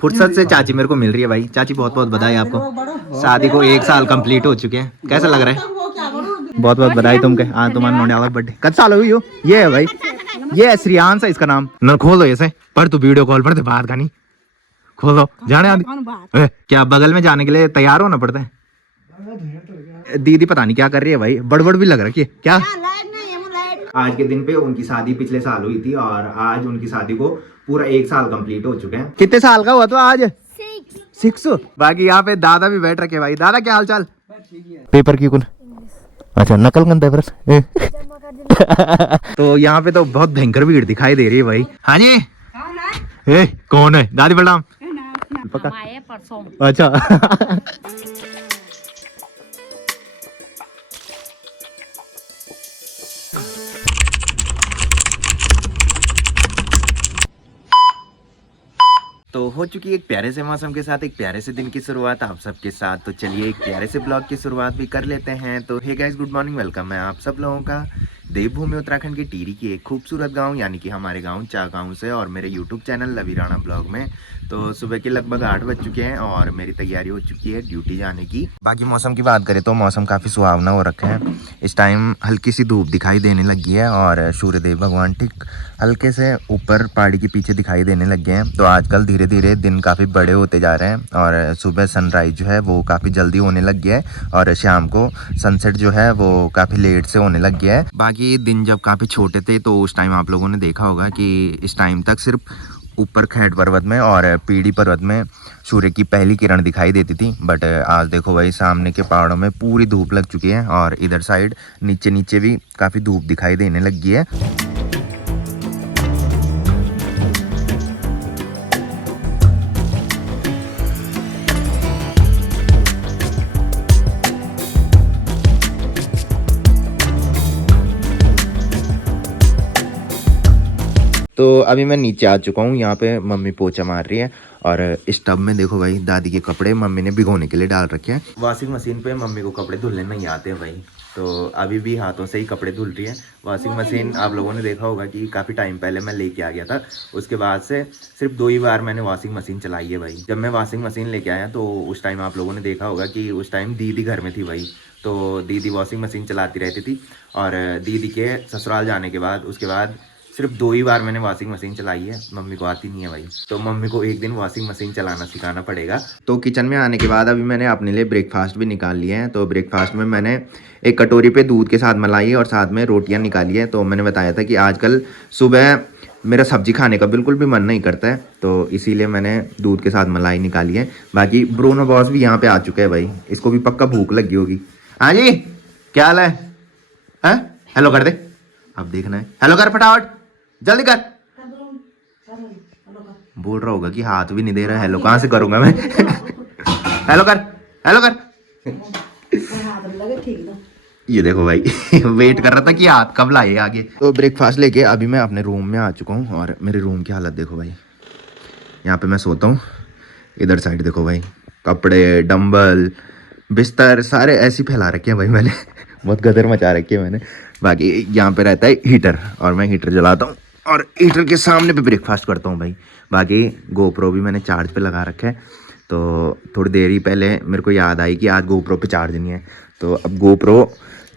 फुर्सत से चाची मेरे को मिल रही है भाई। चाची बहुत बहुत बधाई आपको, शादी को 1 साल कंप्लीट हो चुके हैं। कैसा लग रहा है? बहुत बहुत बधाई तुमके। हाँ तुम्हारा नोने वाला बर्थडे कब साल हुई हो? ये है भाई, ये है श्रियांश है इसका नाम। न खोलो ऐसे पर तू वीडियो कॉल पर बात का नहीं खोलो जाने क्या बगल में जाने के लिए तैयार होना पड़ता है। दीदी पता नहीं क्या कर रही है भाई, बड़बड़ भी लग रही है क्या। आज के दिन पे उनकी शादी पिछले साल हुई थी और आज उनकी शादी को पूरा 1 साल कंप्लीट हो चुके हैं। कितने साल का हुआ तो आज? 6। बाकी यहाँ पे दादा भी बैठ रखे भाई। दादा क्या हाल चाल? पेपर की कुन अच्छा नकल करता है तो यहाँ पे तो बहुत भयंकर भीड़ दिखाई दे रही है भाई। हाँ जी कौन है? दादी बलराम अच्छा तो हो चुकी है एक प्यारे से मौसम के साथ एक प्यारे से दिन की शुरुआत आप सबके साथ। तो चलिए एक प्यारे से ब्लॉग की शुरुआत भी कर लेते हैं। तो hey guys good morning, welcome है आप सब लोगों का देवभूमि उत्तराखंड के टिहरी की एक खूबसूरत गांव यानी कि हमारे गांव चागांव से और मेरे यूट्यूब चैनल लवी राणा ब्लॉग में। तो सुबह के लगभग 8 बज चुके हैं और मेरी तैयारी हो चुकी है ड्यूटी जाने की। बाकी मौसम की बात करें तो मौसम काफ़ी सुहावना हो रखा है। इस टाइम हल्की सी धूप दिखाई देने लगी है और सूर्यदेव भगवान ठीक हल्के से ऊपर पहाड़ी के पीछे दिखाई देने लग गए हैं। तो आजकल धीरे धीरे दिन काफ़ी बड़े होते जा रहे हैं और सुबह सनराइज जो है वो काफ़ी जल्दी होने लग गया है और शाम को सनसेट जो है वो काफ़ी लेट से होने लग गया है। बाकी दिन जब काफ़ी छोटे थे तो उस टाइम आप लोगों ने देखा होगा कि इस टाइम तक सिर्फ ऊपर खैट पर्वत में और पीढ़ी पर्वत में सूर्य की पहली किरण दिखाई देती थी। बट आज देखो भाई सामने के पहाड़ों में पूरी धूप लग चुकी है और इधर साइड नीचे नीचे भी काफ़ी धूप दिखाई देने लगी है। तो अभी मैं नीचे आ चुका हूँ। यहाँ पे मम्मी पोछा मार रही है और इस टब में देखो भाई दादी के कपड़े मम्मी ने भिगोने के लिए डाल रखे हैं। वॉशिंग मशीन पे मम्मी को कपड़े धुलने नहीं आते हैं भाई, तो अभी भी हाथों से ही कपड़े धुल रही है। वॉशिंग मशीन आप लोगों ने देखा होगा कि काफ़ी टाइम पहले मैं लेके आ गया था, उसके बाद से सिर्फ 2 ही बार मैंने वॉशिंग मशीन चलाई है भाई। जब मैं वॉशिंग मशीन लेके आया तो उस टाइम आप लोगों ने देखा होगा कि उस टाइम दीदी घर में थी भाई, तो दीदी वॉशिंग मशीन चलाती रहती थी और दीदी के ससुराल जाने के बाद उसके बाद सिर्फ 2 ही बार मैंने वॉशिंग मशीन चलाई है। मम्मी को आती नहीं है भाई, तो मम्मी को एक दिन वॉशिंग मशीन चलाना सिखाना पड़ेगा। तो किचन में आने के बाद अभी मैंने अपने लिए ब्रेकफास्ट भी निकाल लिया है। तो ब्रेकफास्ट में मैंने एक कटोरी पे दूध के साथ मलाई और साथ में रोटियां निकाली है। तो मैंने बताया था कि आजकल सुबह मेरा सब्जी खाने का बिल्कुल भी मन नहीं करता है, तो इसीलिए मैंने दूध के साथ मलाई निकाली है। बाकी ब्रूनो बॉस भी यहाँ पे आ चुका है भाई, इसको भी पक्का भूख लगी होगी। हाँ जी क्या हाल है? हेलो कर दे, अब देखना है। हेलो कर फटाफट जल्दी कर। बोल रहा होगा कि हाथ भी नहीं दे रहा। हेलो कहाँ से करूंगा मैं हेलो कर, हेलो कर ये देखो भाई वेट कर रहा था कि हाथ कब लाए आगे। तो ब्रेकफास्ट लेके अभी मैं अपने रूम में आ चुका हूँ और मेरे रूम की हालत देखो भाई। यहाँ पे मैं सोता हूँ, इधर साइड देखो भाई कपड़े डंबल बिस्तर सारे ऐसे फैला रखे हैं भाई मैंने बहुत गदर मचा रखी है मैंने। बाकी यहाँ पे रहता है हीटर और मैं हीटर जलाता हूँ और हीटर के सामने पे ब्रेकफास्ट करता हूँ भाई। बाकी गोप्रो भी मैंने चार्ज पे लगा रखा है, तो थोड़ी देर ही पहले मेरे को याद आई कि आज गोप्रो पे चार्ज नहीं है, तो अब गोप्रो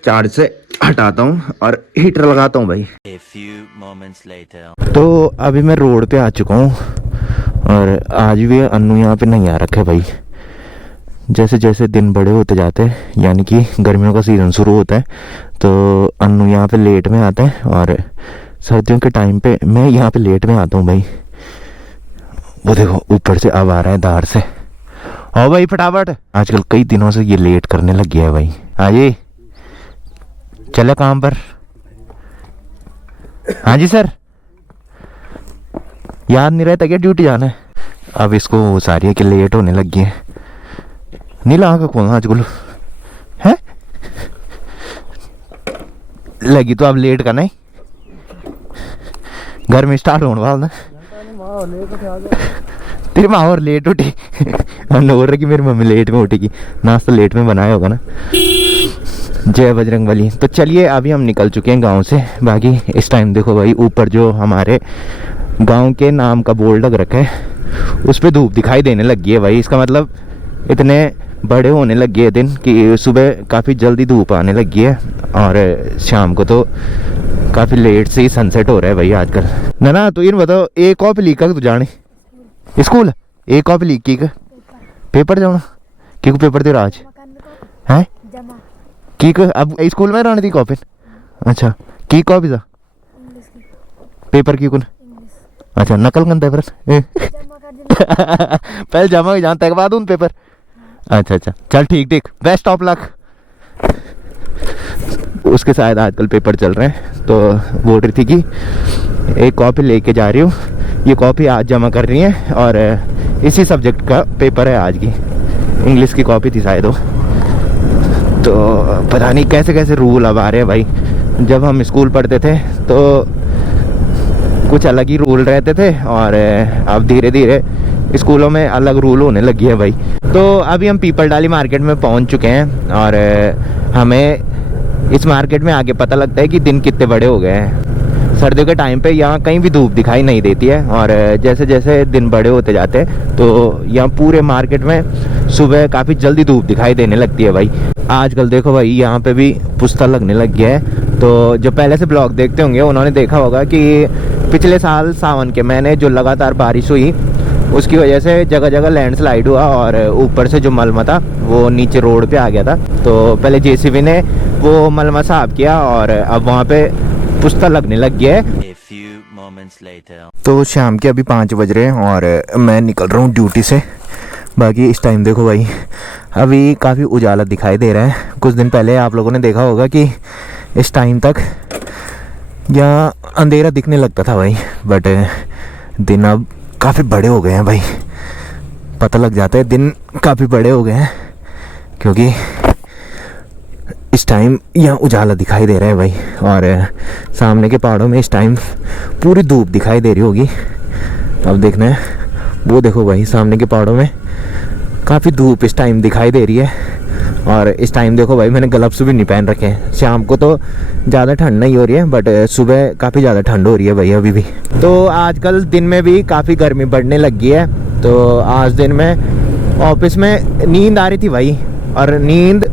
चार्ज से हटाता हूँ और हीटर लगाता हूँ भाई। A few moments later. तो अभी मैं रोड पे आ चुका हूँ और आज भी अन्नू यहाँ पे नहीं आ रखा है भाई। जैसे जैसे दिन बड़े होते जाते हैं यानी कि गर्मियों का सीज़न शुरू होता है तो अन्नू यहाँ पे लेट में आता है और सर्दियों के टाइम पे मैं यहाँ पे लेट में आता हूँ भाई। वो देखो ऊपर से अब आ रहा है धार से। आओ भाई फटाफट, आजकल कई दिनों से ये लेट करने लग गया है भाई। हाँ जी चले काम पर। हाँ जी सर, याद नहीं रहता क्या ड्यूटी जाना है? अब इसको सारी है कि लेट होने लग गई है। नीला का कौन आज गुलो है लगी तो अब लेट करना ही घर में स्टार्ट होने वाला ना तेरी माँ और लेट उठी बोल रही कि मेरी मम्मी लेट में उठेगी, नाश्ता लेट में बनाया होगा ना। जय बजरंग बली। तो चलिए अभी हम निकल चुके हैं गांव से। बाकी इस टाइम देखो भाई ऊपर जो हमारे गांव के नाम का बोर्ड लग रखा है, उस पर धूप दिखाई देने लगी है भाई। इसका मतलब इतने बड़े होने लगे हैं दिन कि सुबह काफ़ी जल्दी धूप आने लगी है और शाम को तो काफ़ी लेट से ही सनसेट हो रहा है भाई आजकल। ना तो इन बताओ एक कॉपी लीक कर तू जाने स्कूल एक कॉपी लीक की पेपर जाना क्यों पेपर दे रहा आज है की अब स्कूल में रहने दी कॉपी। अच्छा की कॉपी था पेपर की कुन अच्छा नकल करता है फिर पहले जमा जानता है बाद उन पेपर। अच्छा चल ठीक बेस्ट ऑफ लक। उसके शायद आजकल पेपर चल रहे हैं तो बोल रही थी कि एक कॉपी लेके जा रही हूँ, ये कॉपी आज जमा कर रही है और इसी सब्जेक्ट का पेपर है आज की, इंग्लिश की कॉपी थी शायद वो। तो पता नहीं कैसे कैसे रूल अब आ रहे हैं भाई। जब हम स्कूल पढ़ते थे तो कुछ अलग ही रूल रहते थे और अब धीरे धीरे स्कूलों में अलग रूल होने लगी है भाई। तो अभी हम पीपल डाली मार्केट में पहुंच चुके हैं और हमें इस मार्केट में आके पता लगता है कि दिन कितने बड़े हो गए हैं। सर्दियों के टाइम पे यहाँ कहीं भी धूप दिखाई नहीं देती है और जैसे जैसे दिन बड़े होते जाते हैं तो यहाँ पूरे मार्केट में सुबह काफ़ी जल्दी धूप दिखाई देने लगती है भाई। आजकल देखो भाई यहाँ पे भी पुस्ता लगने लग गया है। तो जो पहले से ब्लॉग देखते होंगे उन्होंने देखा होगा कि पिछले साल सावन के महीने जो लगातार बारिश हुई उसकी वजह से जगह जगह लैंडस्लाइड हुआ और ऊपर से जो मलमा था वो नीचे रोड पे आ गया था। तो पहले जेसीबी ने वो मलमा साफ किया और अब वहाँ पे पुस्ता लगने लग गया है। तो शाम के अभी 5 बज रहे हैं और मैं निकल रहा हूँ ड्यूटी से। बाकी इस टाइम देखो भाई अभी काफ़ी उजाला दिखाई दे रहा है। कुछ दिन पहले आप लोगों ने देखा होगा कि इस टाइम तक यहाँ अंधेरा दिखने लगता था भाई, बट दिन अब काफ़ी बड़े हो गए हैं भाई। पता लग जाता है दिन काफ़ी बड़े हो गए हैं क्योंकि इस टाइम यहाँ उजाला दिखाई दे रहा है भाई और सामने के पहाड़ों में इस टाइम पूरी धूप दिखाई दे रही होगी। अब देखना है वो देखो भाई सामने के पहाड़ों में काफ़ी धूप इस टाइम दिखाई दे रही है और इस टाइम देखो भाई मैंने ग्लव्स भी नहीं पहन रखे हैं। शाम को तो ज़्यादा ठंड नहीं हो रही है बट सुबह काफ़ी ज़्यादा ठंड हो रही है भाई अभी भी। तो आजकल दिन में भी काफ़ी गर्मी बढ़ने लगी है। तो आज दिन में ऑफिस में नींद आ रही थी भाई और नींद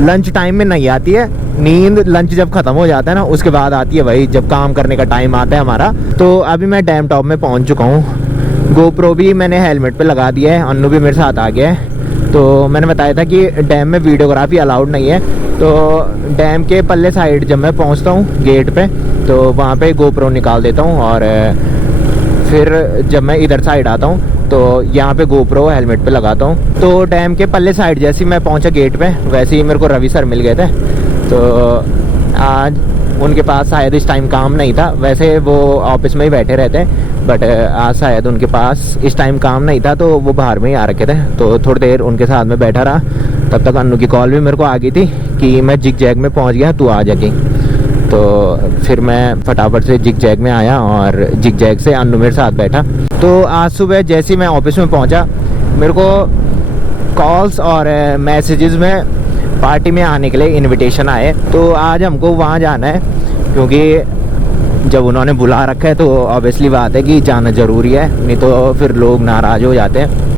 लंच टाइम में नहीं आती है, नींद लंच जब ख़त्म हो जाता है ना उसके बाद आती है भाई, जब काम करने का टाइम आता है हमारा। तो अभी मैं डैम टॉप में पहुँच चुका हूँ। गोप्रो भी मैंने हेलमेट पे लगा दिया है, अन्नू भी मेरे साथ आ गया है। तो मैंने बताया था कि डैम में वीडियोग्राफी अलाउड नहीं है। तो डैम के पल्ले साइड जब मैं पहुंचता हूं गेट पे तो वहां पे गोप्रो निकाल देता हूं और फिर जब मैं इधर साइड आता हूं तो यहाँ पे गोप्रो हेलमेट पे लगाता हूं। तो डैम के पल्ले साइड जैसे ही मैं पहुंचा गेट पे वैसे ही मेरे को रवि सर मिल गए थे। तो आज उनके पास शायद इस टाइम काम नहीं था, वैसे वो ऑफिस में ही बैठे रहते हैं बट आज शायद उनके पास इस टाइम काम नहीं था तो वो बाहर में ही आ रखे थे। तो थोड़ी देर उनके साथ में बैठा रहा, तब तक अन्नू की कॉल भी मेरे को आ गई थी कि मैं जिग जैग में पहुंच गया, तू आ जाके। तो फिर मैं फटाफट से जिग जैग में आया और जिग जैग से अन्नू मेरे साथ बैठा। तो आज सुबह जैसे ही मैं ऑफिस में पहुंचा मेरे को कॉल्स और मैसेजेस में पार्टी में आने के लिए इनविटेशन आए। तो आज हमको वहाँ जाना है क्योंकि जब उन्होंने बुला रखा है तो ऑब्वियसली बात है कि जाना ज़रूरी है, नहीं तो फिर लोग नाराज़ हो जाते हैं।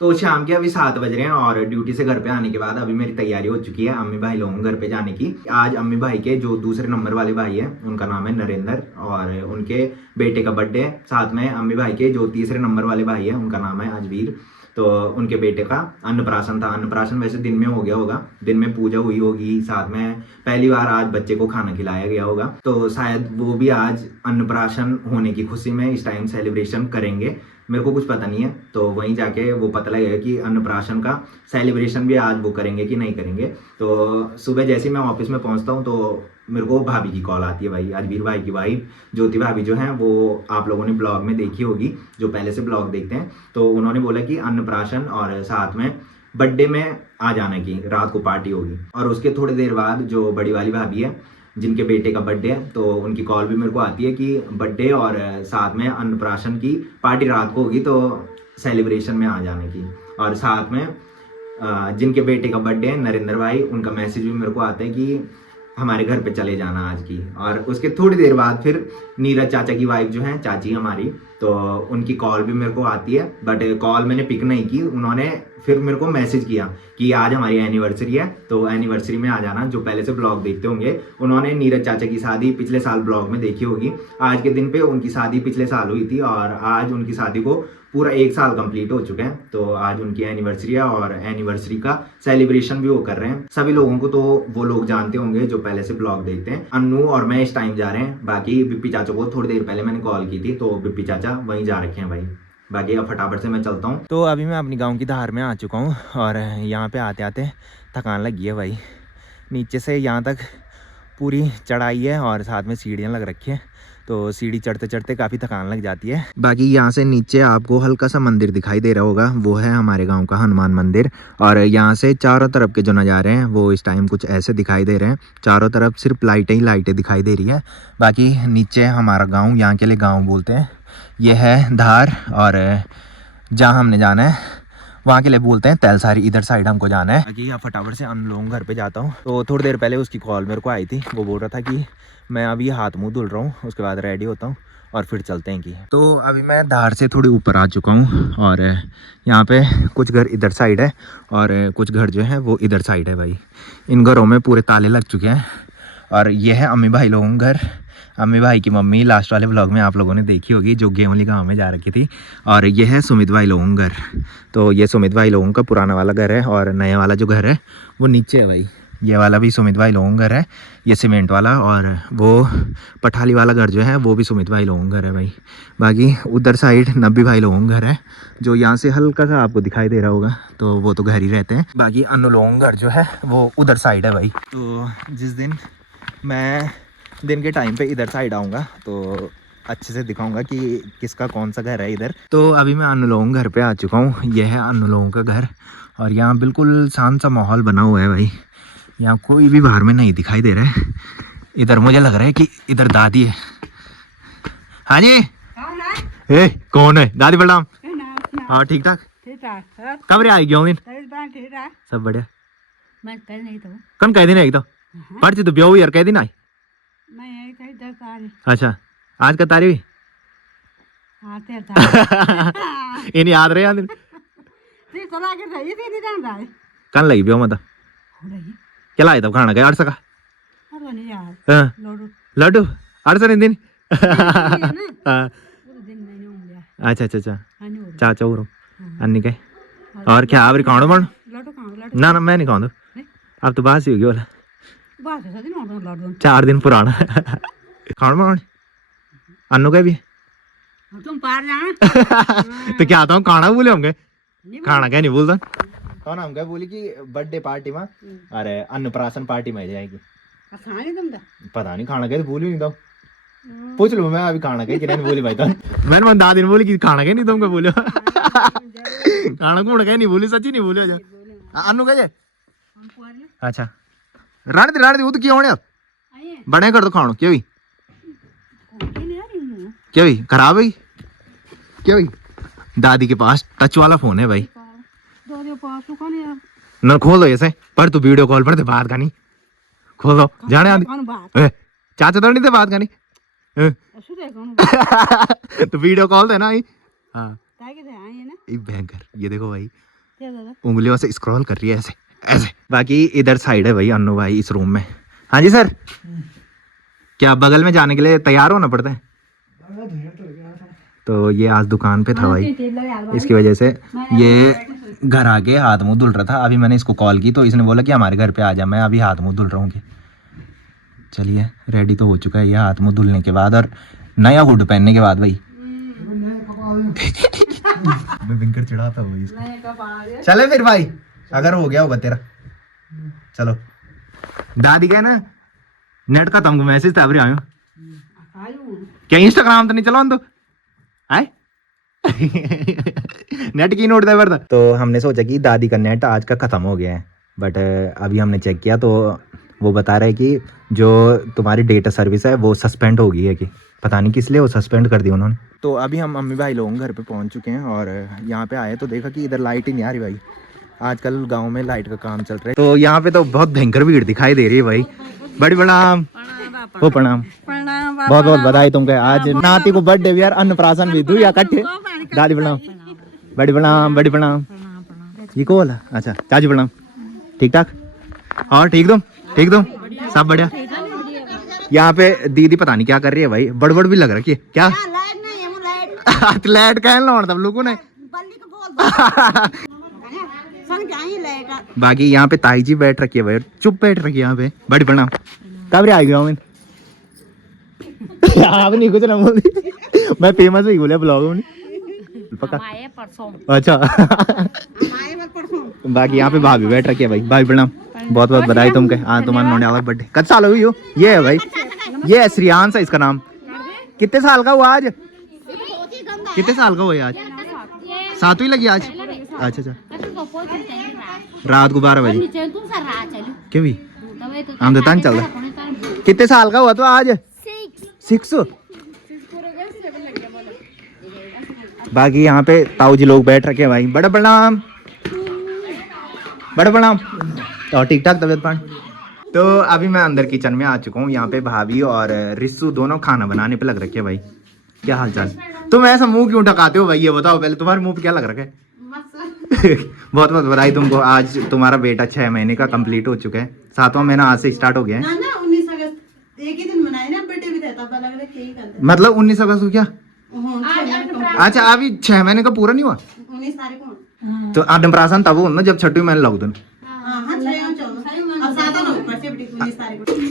तो शाम के अभी 7 बज रहे हैं और ड्यूटी से घर पे आने के बाद अभी मेरी तैयारी हो चुकी है अम्मी भाई लोगों घर पे जाने की। आज अम्मी भाई के जो दूसरे नंबर वाले भाई है उनका नाम है नरेंद्र और उनके बेटे का बर्थडे है। साथ में अम्मी भाई के जो तीसरे नंबर वाले भाई है उनका नाम है अजवीर। तो उनके बेटे का अन्नप्राशन था। अन्नप्राशन वैसे दिन में हो गया होगा, दिन में पूजा हुई होगी, साथ में पहली बार आज बच्चे को खाना खिलाया गया होगा। तो शायद वो भी आज अन्नप्राशन होने की खुशी में इस टाइम सेलिब्रेशन करेंगे। मेरे को कुछ पता नहीं है, तो वहीं जाके वो पता लगेगा कि अन्नप्राशन का सेलिब्रेशन भी आज वो करेंगे कि नहीं करेंगे। तो सुबह जैसे ही मैं ऑफिस में पहुंचता हूं तो मेरे को भाभी की कॉल आती है भाई, अजवीर भाई की वाइफ ज्योति भाभी जो हैं वो आप लोगों ने ब्लॉग में देखी होगी, जो पहले से ब्लॉग देखते हैं। तो उन्होंने बोला कि अन्नप्राशन और साथ में बर्थडे में आ जाने की रात को पार्टी होगी। और उसके थोड़ी देर बाद जो बड़ी वाली भाभी है जिनके बेटे का बर्थडे है तो उनकी कॉल भी मेरे को आती है कि बर्थडे और साथ में अन्नप्राशन की पार्टी रात को होगी, तो सेलिब्रेशन में आ जाने की। और साथ में जिनके बेटे का बर्थडे है नरेंद्र भाई, उनका मैसेज भी मेरे को आता है कि हमारे घर पे चले जाना आज की। और उसके थोड़ी देर बाद फिर नीरज चाचा की वाइफ जो है, चाची हमारी, तो उनकी कॉल भी मेरे को आती है, बट कॉल मैंने पिक नहीं की। उन्होंने फिर मेरे को मैसेज किया कि आज हमारी एनिवर्सरी है, तो एनिवर्सरी में आ जाना। जो पहले से ब्लॉग देखते होंगे, उन्होंने नीरज चाचा की शादी पिछले साल ब्लॉग में देखी होगी। आज के दिन पे उनकी शादी पिछले साल हुई थी और आज उनकी शादी को पूरा 1 साल कंप्लीट हो चुके हैं। तो आज उनकी एनिवर्सरी है और एनिवर्सरी का सेलिब्रेशन भी वो कर रहे हैं। सभी लोगों को तो वो लोग जानते होंगे जो पहले से ब्लॉग देखते हैं। अन्नू और मैं इस टाइम जा रहे हैं। बाकी बिप्पी चाचा को थोड़ी देर पहले मैंने कॉल की थी, तो बिप्पी चाचा वहीं जा रखे हैं भाई। बाकी अब फटाफट से मैं चलता हूँ। तो अभी मैं अपनी गाँव की धार में आ चुका हूँ और यहाँ पे आते आते थकान लगी है भाई। नीचे से यहाँ तक पूरी चढ़ाई है और साथ में सीढ़ियाँ लग रखी हैं, तो सीढ़ी चढ़ते चढ़ते काफ़ी थकान लग जाती है। बाकी यहाँ से नीचे आपको हल्का सा मंदिर दिखाई दे रहा होगा, वो है हमारे गांव का हनुमान मंदिर। और यहाँ से चारों तरफ के जो नज़ारे हैं वो इस टाइम कुछ ऐसे दिखाई दे रहे हैं। चारों तरफ सिर्फ लाइटें ही लाइटें दिखाई दे रही है। बाकी नीचे हमारा गाँव, यहाँ के लिए गाँव बोलते हैं, ये है धार। और जहाँ हमने जाना है वहाँ के लिए बोलते हैं तैलसारी। इधर साइड हमको जाना है। बाकी यहाँ फटाफट से हम लोग घर पे जाता हूँ। तो थोड़ी देर पहले उसकी कॉल मेरे को आई थी, वो बोल रहा था कि मैं अभी हाथ मुंह धुल रहा हूँ, उसके बाद रेडी होता हूँ और फिर चलते हैं कि। तो अभी मैं धार से थोड़ी ऊपर आ चुका हूँ और यहाँ पे कुछ घर इधर साइड है और कुछ घर जो है वो इधर साइड है भाई। इन घरों में पूरे ताले लग चुके हैं। और ये है अम्मी भाई लोगों का घर। अम्मी भाई की मम्मी लास्ट वाले व्लॉग में आप लोगों ने देखी होगी, जो गेवली गाँव में जा रखी थी। और ये है सुमित भाई लोगों का घर। तो ये सुमित भाई लोगों का पुराना वाला घर है और नया वाला जो घर है वो नीचे है भाई। ये वाला भी सुमित भाई लोगों का घर है, ये सीमेंट वाला। और वो पठाली वाला घर जो है वो भी सुमित भाई लोगों का घर है भाई। बाकी उधर साइड नब्बी भाई लोगों का घर है, जो यहाँ से हल्का सा आपको दिखाई दे रहा होगा, तो वो तो घर ही रहते हैं। बाकी अन्नू लोगों का घर जो है वो उधर साइड है भाई। तो जिस दिन मैं दिन के टाइम पे इधर साइड आऊँगा तो अच्छे से दिखाऊंगा कि किसका कौन सा घर है इधर। तो अभी मैं अन्नू लोगों घर पे आ चुका हूँ। यह है अन्नू लोगों का घर और यहाँ बिल्कुल शांत सा माहौल बना हुआ है भाई। यहाँ कोई भी बाहर में नहीं दिखाई दे रहा है। इधर मुझे लग रहा है कि इधर दादी है। हाँ जी, ए कौन है? दादी प्रणाम। हाँ ठीक ठाक। कब रे आएगी दिन? सब बढ़िया। कौन कह दिन है? तो पढ़ती तो ब्याह यार कह दिन आई। अच्छा, आज का तारीख इन याद रहे याद कल लगी ब्याह मत क्या लाए तब खाना गया 800 का लड्डू 800 दिन। अच्छा अच्छा अच्छा चाचा उरो अन्नी के और क्या आप खाओ मन? ना ना मैं नहीं खाऊं, अब तो बात ही होगी बोला 4 दिन पुराना खाओ मन अन्नू का भी। तुम पार जाना तो क्या आता हूँ खाना भूले होंगे? खाना क्या नहीं भूलता कौन हम क्या बोली कि बर्थडे पार्टी में अरे अन्नप्राशन पार्टी में जाएगी। पता नहीं खाना क्या भूल ही नहीं था। पूछ लो मैं अभी खाना क्या किरण बोली भाई। तो मैंने मन दादी ने बोली कि खाना क्या नहीं तुमको बोलो खाना कौन क्या नहीं बोली, सच्ची नहीं बोली जो अन्नू कह अच्छा रानी वो तो क्या होने अब बड़े कर दो खानो क्या भी क्या भी खराब है क्या भी। दादी के पास टच वाला फोन है भाई, न खोल दो ऐसे पर तू वीडियो कॉल पर बात करनी खोल दो जाने आदि चाचा तो नहीं थे बात करनी तो वीडियो कॉल थे ना। हाँ भयंकर, ये देखो भाई उंगलियों से स्क्रॉल कर रही है ऐसे ऐसे। बाकी इधर साइड है भाई अन्नू भाई इस रूम में। हाँ जी सर, क्या बगल में जाने के लिए तैयार होना पड़ता है? तो ये आज दुकान पे था भाई, इसकी वजह से ये घर आके हाथ मुंह धुल रहा था। अभी मैंने इसको कॉल की तो इसने बोला कि हमारे घर पे आ जा। मैं अभी हाथ मुंह धुल रहा हूँ। चलिए रेडी तो हो चुका है ये हाथ मुंह धुलने के बाद और नया हुड पहनने के बाद भाई। मैं बिंकर चढ़ाता हूँ इसको। चले फिर भाई अगर हो गया होगा तेरा। चलो दादी कहे ना नेट का तुमको मैसेज था आयो क्या इंस्टाग्राम तो नहीं चलाओ तो आए नेट की नोट था। तो हमने सोचा कि दादी का नेट आज का खत्म हो गया है, बट अभी हमने चेक किया तो वो बता रहे कि जो तुम्हारी डेटा सर्विस है वो सस्पेंड हो गई है कि पता नहीं किस लिए वो सस्पेंड कर दी उन्होंने। तो अभी हम मम्मी भाई लोग घर पे पहुंच चुके हैं और यहाँ पे आए तो देखा कि इधर लाइट ही नहीं आ रही भाई। आजकल गांव में लाइट का काम चल रहा है तो यहाँ पे तो बहुत भयंकर भीड़ दिखाई दे रही है भाई। बड़ी प्रणाम ओ प्रणाम बहुत बहुत बधाई तुमके आज नाती को बर्थडे भी यार अन्नप्राशन भी दू या कट्ठे दादी प्रणाम बड़ी प्रणाम ये को बोला अच्छा चाची प्रणाम ठीक ठाक और ठीक तुम सब बढ़िया यहाँ पे दीदी पता नहीं क्या कर रही है भाई बड़बड़ भी लग रही है क्या लाइट कहने लौट तब लोगों ने बाकी यहाँ पे ताई जी बैठ रखी है भाई चुप बैठ रखी है यहाँ पे बड़ी प्रणाम कब रे आ गया मैं आप नहीं कुछ ना बोलती मैं फेमस हुई बोले ब्लॉग में पक्का अच्छा बाकी यहाँ पे भाभी बैठ रखी है भाई भाभी प्रणाम बहुत बहुत बधाई तुमके हाँ तुम्हारा होने वाला बर्थडे कब साल हुई हो ये है भाई ये है श्रियांश है इसका नाम कितने साल का हुआ आज कितने साल का हुआ आज 7वीं लगी आज अच्छा अच्छा रात को 12 बजे क्यों भी हम तो चल रहा कितने साल का हुआ तो आज 6 बाकी यहाँ पे ताऊ जी लोग बैठ रखे हैं भाई बड़ा प्रणाम और ठीक ठाक तबियत पानी तो अभी मैं अंदर किचन में आ चुका हूँ यहाँ पे भाभी और रिस्सू दोनों खाना बनाने पे लग रखे हैं भाई क्या हाल चाल तुम ऐसा मुंह क्यों ढकाते हो भाई ये बताओ पहले तुम्हारे मुंह पे क्या लग रखा है बहुत बहुत बधाई तुमको आज तुम्हारा बेटा 6 महीने का कंप्लीट हो चुका है 7वां महीना आज से स्टार्ट हो गया है ना 19 अगस्त एक ही दिन मनाए ना बर्थडे भी रहता पता लग रहा है यही करते मतलब 19 अगस्त को क्या अच्छा अभी 6 महीने का पूरा नहीं हुआ 19 तारीख को तो अन्नप्राशन तब हो ना जब 6वीं महीने लग दो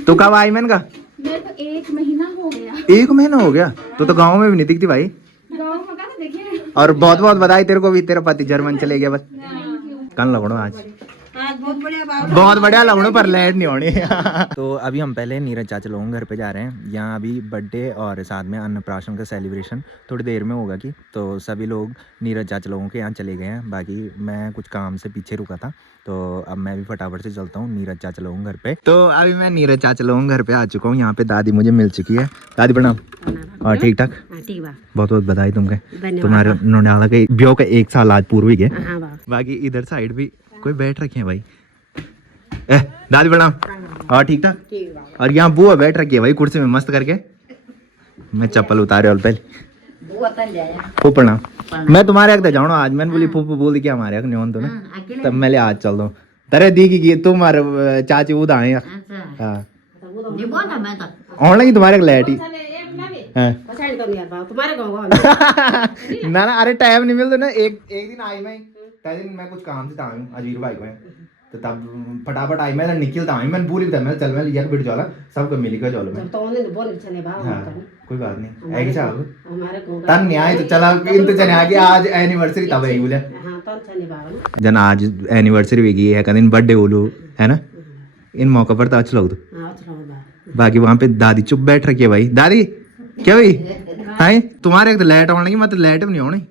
तो कब आई मैंने कहा मेरे को 1 महीना हो गया 1 महीना हो गया तो गांव में भी नहीं दिखती भाई गाँव में कहा देखिए और बहुत बहुत बधाई तेरे को भी तेरा पति जर्मन चले गया बस कल लगड़ो आज बहुत बढ़िया लगड़ो पर लेट नहीं होनी तो अभी हम पहले नीरज चाचा लोगों के घर पे जा रहे हैं यहाँ अभी बर्थडे और साथ में अन्नप्राशन का सेलिब्रेशन थोड़ी देर में होगा कि तो सभी लोग नीरज चाचा लोगों के यहाँ चले गए हैं बाकी मैं कुछ काम से पीछे रुका था तो अब मैं भी फटाफट से चलता हूँ नीरज चाचा लोगों के घर पे तो अभी मैं नीरज चाचा लोगों के घर पे आ चुका हूँ यहाँ पे दादी मुझे मिल चुकी है दादी प्रणाम और ठीक ठाक बहुत बहुत बधाई तुमके तुम्हारे नोनियाला के ब्यो का 1 साल आज पूर्व ही गए बाकी इधर साइड भी कोई बैठ रखे हैं भाई दादी प्रणाम और ठीक ठाक और यहाँ बुआ बैठ रखी है भाई कुर्सी में मस्त करके मैं चप्पल उतारे और पहले फूफू प्रणाम मैं तुम्हारे हक जाऊँ आज मैंने बोली फूफू बोल दी क्या हमारे हक नहीं तो ना तब मैं आज चल दो तेरे दी की तुम्हारे चाची वो दाए हाँ ऑनलाइन तुम्हारे लाइट ही ना ना अरे टाइम नहीं मिलता ना एक दिन आई मैं पहले दिन मैं कुछ काम से था अजीर भाई को तो तब फटाफट आई मैं निकलता हूँ मैं पूरी मैं चल मैं लिया बिट जाला सबको मिली का जोल में कोई बात नहीं ऐसे चाहो तन नहीं आए तो चला इन तो चने आगे आज एनिवर्सरी तब है बोले जन आज एनिवर्सरी भी गई है कहीं बर्थडे बोलो है ना इन मौके पर तो अच्छा लग दो बाकी वहाँ पे दादी चुप बैठ रखी है भाई दादी क्या भाई हाय तुम्हारे तो लाइट ऑन लगी मैं तो लाइट भी नहीं होनी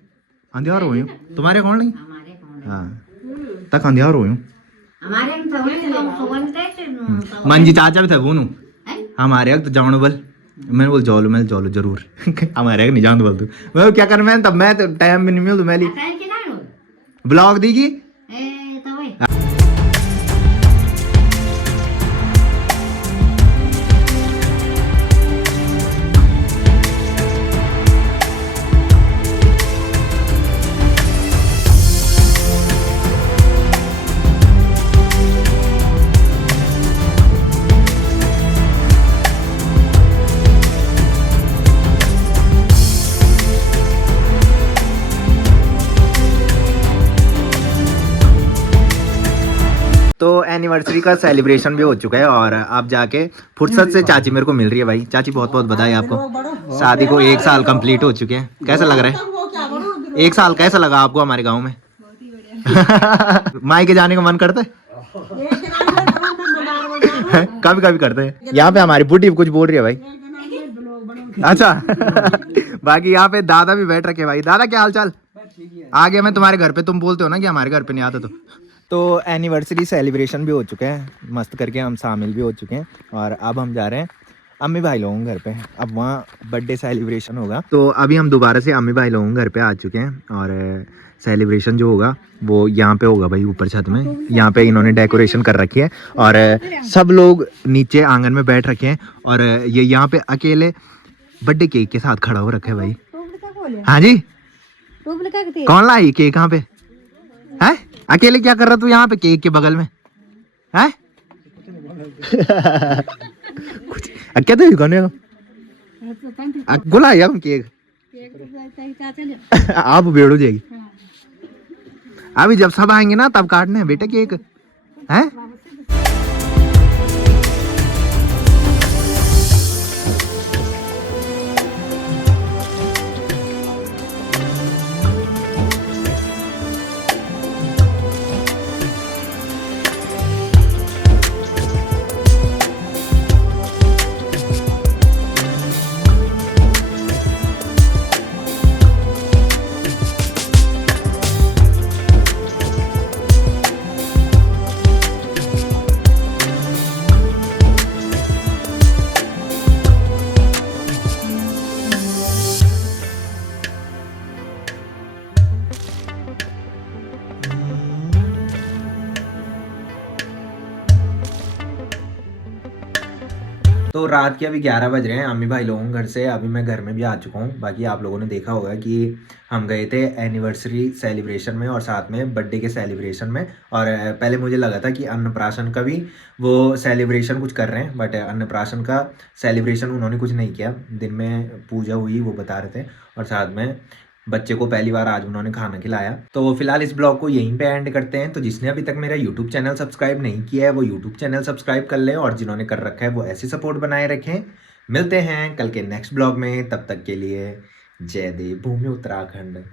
अंधेर हो तुम्हारे कौन लगी हाँ तक अंधेर हो मंजी चाचा भी थे वो हमारे तो जानो बल मैंने बोल जोलो जरूर हमारे नहीं जान बोल तू मैं क्या कर मैं तब मैं तो टाइम भी नहीं मिल मैं ब्लॉग देगी तो एनिवर्सरी का सेलिब्रेशन भी हो चुका है और अब जाके फुर्सत से चाची मेरे को मिल रही है भाई चाची बहुत बहुत बधाई आपको शादी को 1 साल कंप्लीट हो चुके हैं कैसा लग रहा है 1 साल कैसा लगा आपको हमारे गांव में माई के जाने का मन करता है कभी कभी करते हैं यहाँ पे हमारी बुढ़ी कुछ बोल रही है भाई अच्छा बाकी यहाँ पे दादा भी बैठ रखे भाई दादा क्या हाल चाल आ गया मैं तुम्हारे घर पे तुम बोलते हो ना कि हमारे घर पे नहीं आता तो एनिवर्सरी सेलिब्रेशन भी हो चुका है मस्त करके हम शामिल भी हो चुके हैं और अब हम जा रहे हैं अम्मी भाई लोगों के घर पे। अब वहाँ बर्थडे सेलिब्रेशन होगा, तो अभी हम दोबारा से अम्मी भाई लोगों के घर पे आ चुके हैं और सेलिब्रेशन जो होगा वो यहाँ पे होगा भाई, ऊपर छत में। यहाँ पे इन्होंने डेकोरेशन कर रखी है और सब लोग नीचे आंगन में बैठ रखे हैं और ये यहाँ पे अकेले बर्थडे केक के साथ खड़ा हो रखे है भाई। हाँ जी, कौन लाई केक यहाँ पे है? अकेले क्या कर रहा तू यहाँ पे केक के बगल में है? क्या तो कौन गोला हम केक आप बेड़ हो जाएगी। अभी जब सब आएंगे ना तब काटने हैं बेटे केक है। तो रात के अभी 11 बज रहे हैं अम्मी भाई लोगों के घर से। अभी मैं घर में भी आ चुका हूँ। बाकी आप लोगों ने देखा होगा कि हम गए थे एनिवर्सरी सेलिब्रेशन में और साथ में बर्थडे के सेलिब्रेशन में। और पहले मुझे लगा था कि अन्नप्राशन का भी वो सेलिब्रेशन कुछ कर रहे हैं, बट अन्नप्राशन का सेलिब्रेशन उन्होंने कुछ नहीं किया। दिन में पूजा हुई वो बता रहे थे और साथ में बच्चे को पहली बार आज उन्होंने खाना खिलाया। तो फिलहाल इस ब्लॉग को यहीं पे एंड करते हैं। तो जिसने अभी तक मेरा यूट्यूब चैनल सब्सक्राइब नहीं किया है वो यूट्यूब चैनल सब्सक्राइब कर ले, और जिन्होंने कर रखा है वो ऐसे सपोर्ट बनाए रखें। मिलते हैं कल के नेक्स्ट ब्लॉग में, तब तक के लिए जय देव भूमि उत्तराखंड।